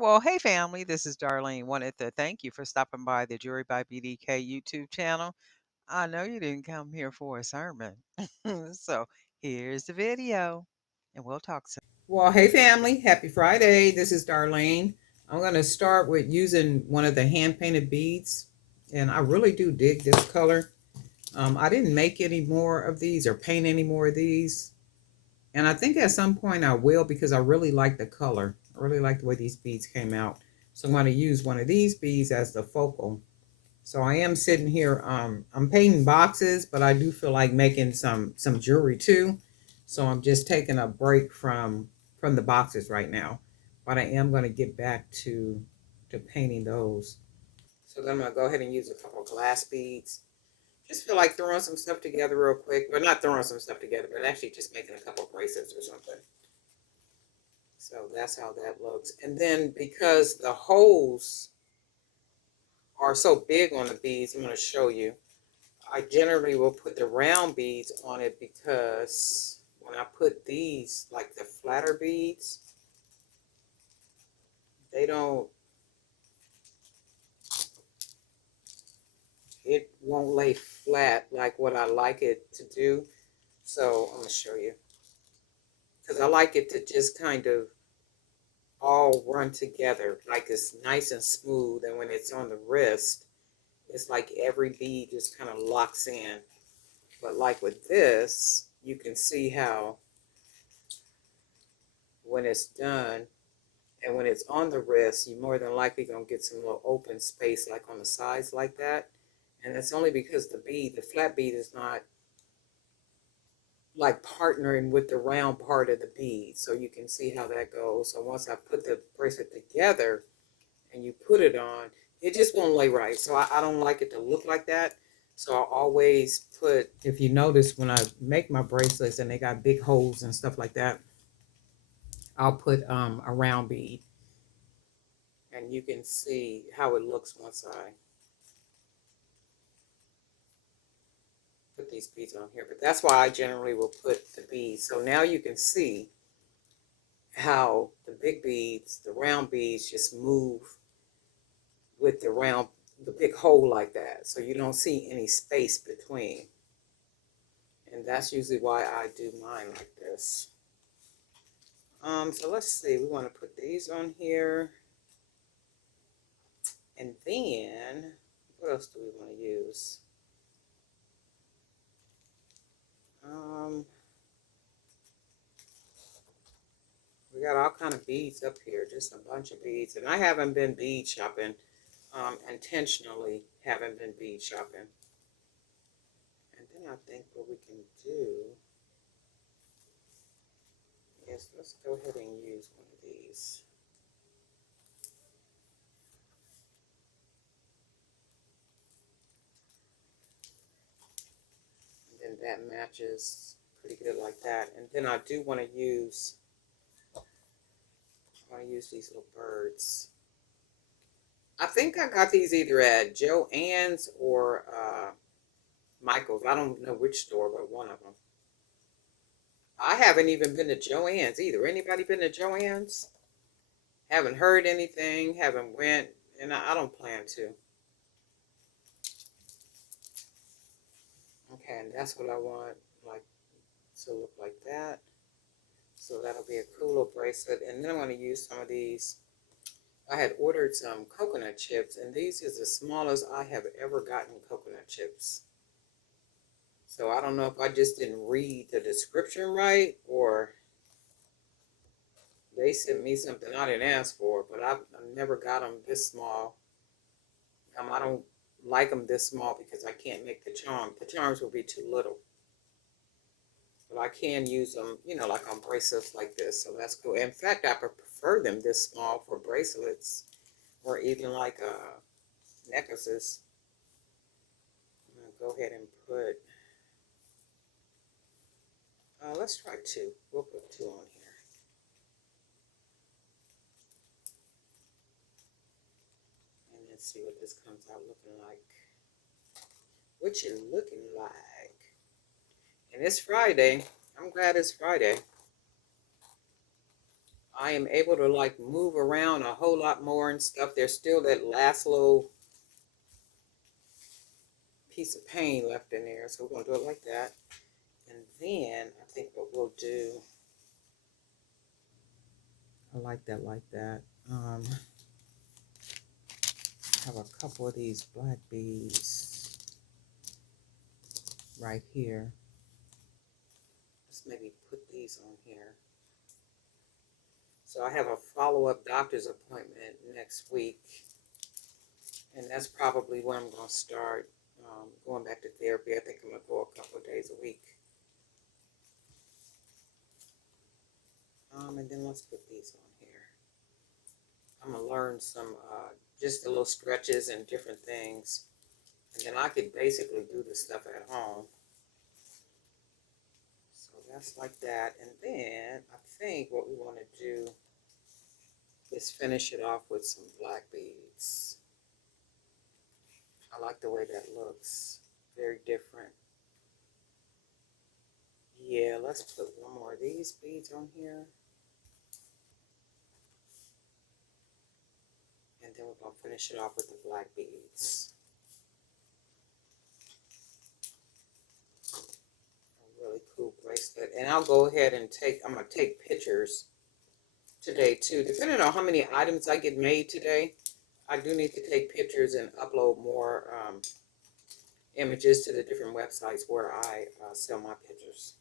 Well, hey family, this is Darlene. Wanted to thank you for stopping by the Jury by BDK YouTube channel. I know you didn't come here for a sermon. So here's the video, and we'll talk soon. Well, hey family, happy Friday. This is Darlene. I'm going to start with using one of the hand painted beads, and I really do dig this color. I didn't make any more of these or paint any more of these, and I think at some point I will because I really like the color. I really like the way these beads came out. So I'm going to use one of these beads as the focal. So I am sitting here. I'm painting boxes, but I do feel like making some jewelry too. So I'm just taking a break from the boxes right now. But I am going to get back to painting those. So then I'm going to go ahead and use a couple of glass beads. Just feel like throwing some stuff together real quick. Well, not throwing some stuff together, but actually just making a couple of bracelets or something. So that's how that looks. And then because the holes are so big on the beads, I'm going to show you. I generally will put the round beads on it because when I put these, like the flatter beads, they don't, it won't lay flat like what I like it to do. So I'm going to show you. Because I like it to just kind of all run together, like it's nice and smooth. And when it's on the wrist, it's like every bead just kind of locks in. But like with this, you can see how when it's done, and when it's on the wrist, you're more than likely going to get some little open space like on the sides like that. And it's only because the bead, the flat bead is not like partnering with the round part of the bead. So you can see how that goes. So once I put the bracelet together and you put it on, it just won't lay right. So I don't like it to look like that. So I always put, if you notice when I make my bracelets and they got big holes and stuff like that, I'll put a round bead. And you can see how it looks once I put these beads on here. But that's why I generally will put the beads. So now you can see how the big beads, the round beads, just move with the big hole like that. So you don't see any space between. And that's usually why I do mine like this. So let's see, we want to put these on here. And then, what else do we want to use? Um, we got all kind of beads up here, just a bunch of beads. And I haven't been bead shopping, intentionally haven't been bead shopping. And then I think what we can do is let's go ahead and use one of these. And then that matches pretty good like that. And then I do want to use, these little birds. I think I got these either at Joann's or Michael's. I don't know which store, but one of them. I haven't even been to Joann's either. Anybody been to Joann's? Haven't heard anything. Haven't went, and I don't plan to. Okay, and that's what I want, like to look like that. So that'll be a cool little bracelet. And then I'm going to use some of these. I had ordered some coconut chips, and these is the smallest I have ever gotten coconut chips. So I don't know if I just didn't read the description right, or they sent me something I didn't ask for, but I've never got them this small. I don't like them this small because I can't make the charm. The charms will be too little. But I can use them, like on bracelets like this. So that's cool. In fact, I prefer them this small for bracelets or even like necklaces. I'm going to go ahead and put, let's try two. We'll put two on here. And then see what this comes out looking like. What you looking like? And it's Friday. I'm glad it's Friday. I am able to like move around a whole lot more and stuff. There's still that last little piece of paint left in there, so we're gonna do it like that. And then I think what we'll do, I like that like that. Have a couple of these black beads right here. Let's maybe put these on here. So I have a follow-up doctor's appointment next week, and that's probably when I'm going to start going back to therapy. I think I'm going to go a couple of days a week. And then let's put these on here. I'm going to learn some, just a little stretches and different things. And then I could basically do the stuff at home. So that's like that. And then I think what we want to do is finish it off with some black beads. I like the way that looks. Very different. Yeah, let's put one more of these beads on here. And then we're going to finish it off with the black beads. A really cool bracelet. And I'll go ahead and I'm going to take pictures today too. Depending on how many items I get made today, I do need to take pictures and upload more images to the different websites where I sell my pictures.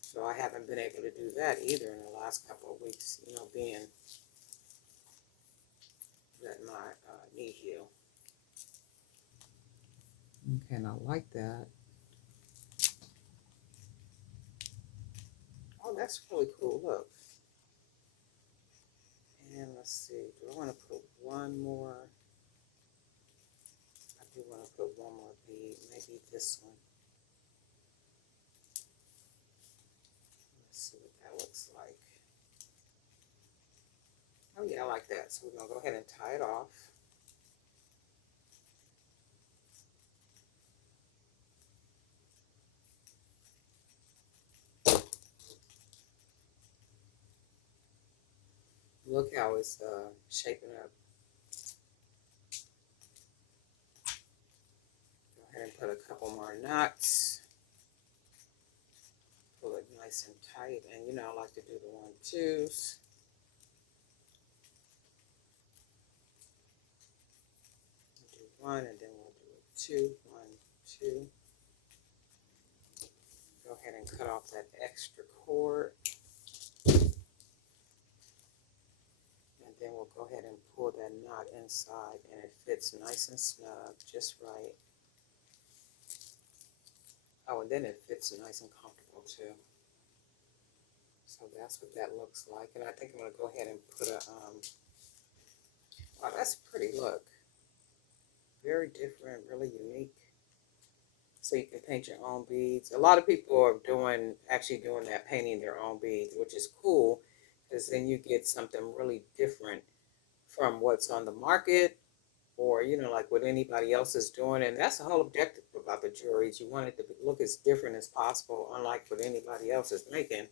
So I haven't been able to do that either in the last couple of weeks, you know, being letting my knee heal. Okay, and I like that. Oh, that's really cool. Look. And let's see, do I want to put one more? I do want to put one more bead, maybe this one. Let's see what that looks like. Oh yeah, I like that. So we're going to go ahead and tie it off. Look how it's shaping up. Go ahead and put a couple more knots. Pull it nice and tight. And you know, I like to do the 1-2s. Do one and then we'll do a 2, 1, 2. Go ahead and cut off that extra cord. And then we'll go ahead and pull that knot inside, and it fits nice and snug, just right. Oh, and then it fits nice and comfortable too. So that's what that looks like. And I think I'm going to go ahead and put a, wow, that's pretty look. Very different, really unique. So you can paint your own beads. A lot of people are actually doing that, painting their own beads, which is cool, because then you get something really different from what's on the market, or you know, like what anybody else is doing. And that's the whole objective about the jewelry. You want it to look as different as possible, unlike what anybody else is making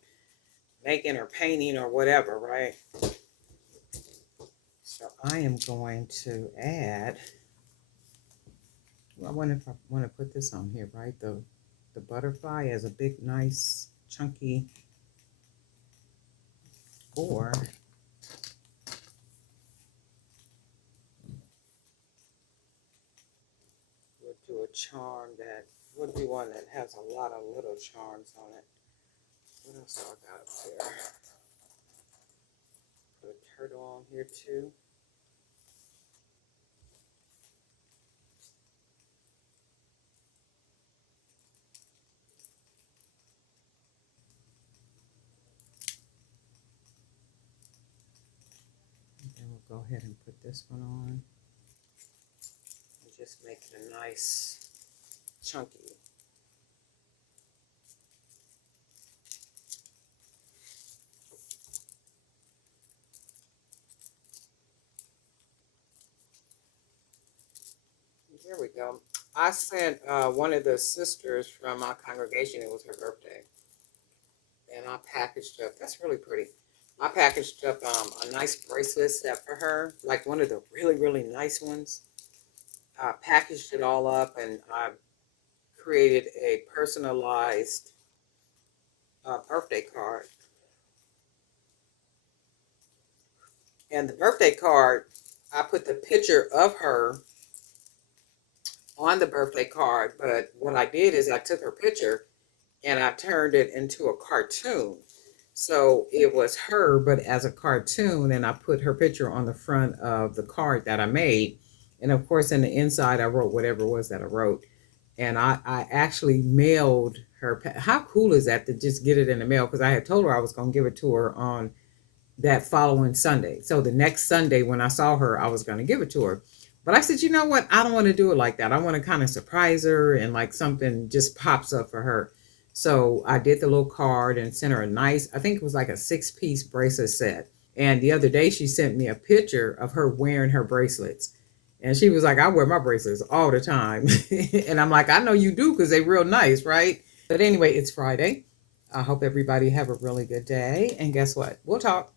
or painting or whatever, right? So I am going to add, well, I wonder if I want to put this on here, right? The butterfly as a big, nice, chunky, or we'll do a charm that would be one that has a lot of little charms on it. What else do I got up there? Put a turtle on here too. And then we'll go ahead and put this one on. And just make it a nice, chunky. Here we go. I sent one of the sisters from my congregation, it was her birthday, and I packaged up. That's really pretty. I packaged up a nice bracelet set for her, like one of the really, really nice ones. I packaged it all up and I created a personalized birthday card. And the birthday card, I put the picture of her on the birthday card, but what I did is I took her picture and I turned it into a cartoon. So it was her, but as a cartoon, and I put her picture on the front of the card that I made. And of course, in the inside, I wrote whatever it was that I wrote. And I actually mailed her. How cool is that to just get it in the mail? Because I had told her I was going to give it to her on that following Sunday. So the next Sunday when I saw her, I was going to give it to her. But I said, you know what? I don't want to do it like that. I want to kind of surprise her and like something just pops up for her. So I did the little card and sent her a nice, I think it was like a 6-piece bracelet set. And the other day she sent me a picture of her wearing her bracelets. And she was like, I wear my bracelets all the time. And I'm like, I know you do because they're real nice, right? But anyway, it's Friday. I hope everybody have a really good day. And guess what? We'll talk.